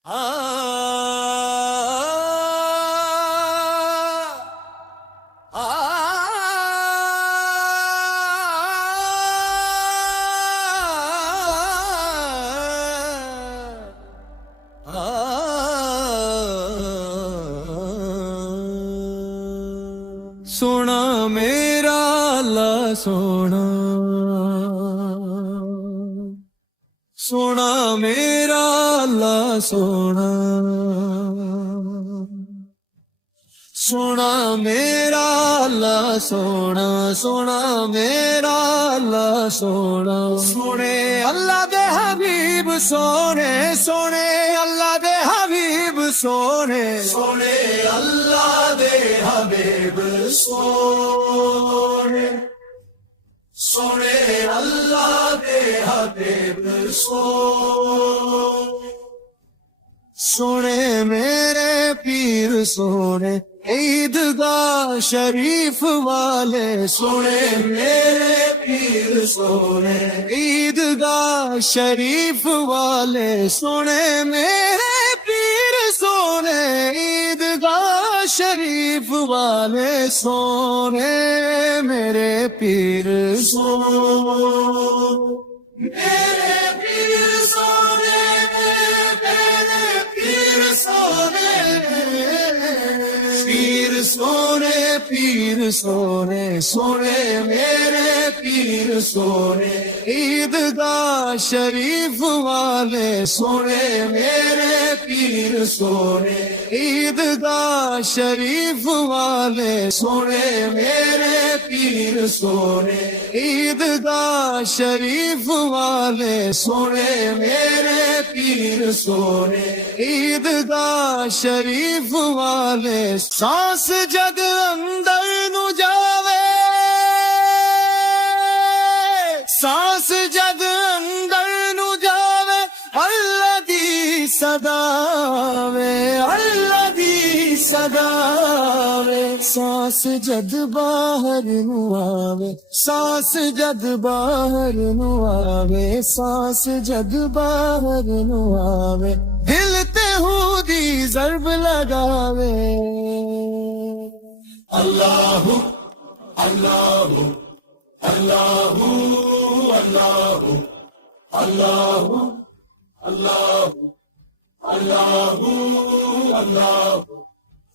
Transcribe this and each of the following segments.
سونا میرا اللہ سونا، سونا میرا اللہ سونا، سونا میرا اللہ سونا، سونا میرا اللہ سونا، سونے اللہ دے حبیب سونے، سونے اللہ دے حبیب سونے، سونے اللہ دے حبیب سونے، سونے اللہ دے حبیب سونے، سونے میرے پیر سونے عیدگاہ شریف والے، سونے میرے پیر سونے عیدگاہ شریف والے، سونے میرے پیر سونے عیدگاہ شریف والے، سونے میرے پیر سونے، میرے پیر سونے، میرے پیر سونے، پیر سونے، پیر سونے، سونے میرے پیر سونے عیدگاہ شریف والے، سونے میرے پیر سونے عیدگاہ شریف والے، سونے میرے پیر سونے عیدگاہ شریف والے، سونے میرے پیر سونے عیدگاہ شریف والے، سانس جد اندر نو جاوے، سانس جد اندر نو جاوے، اللہ دی صداوے، اللہ دی صداوے، سانس جد باہر نو آوے، سانس جد باہر نو آوے، سانس جد باہر نو آوے، دل تے ہو دی ضرب لگاوے، اللہ اللہ اللہ اللہ اللہ اللہ اللہ اللہ،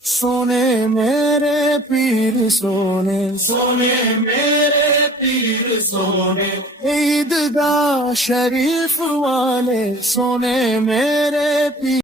سونے میرے پیر سونے، سونے میرے پیر سونے عیدگاہ شریف والے، سونے میرے پیر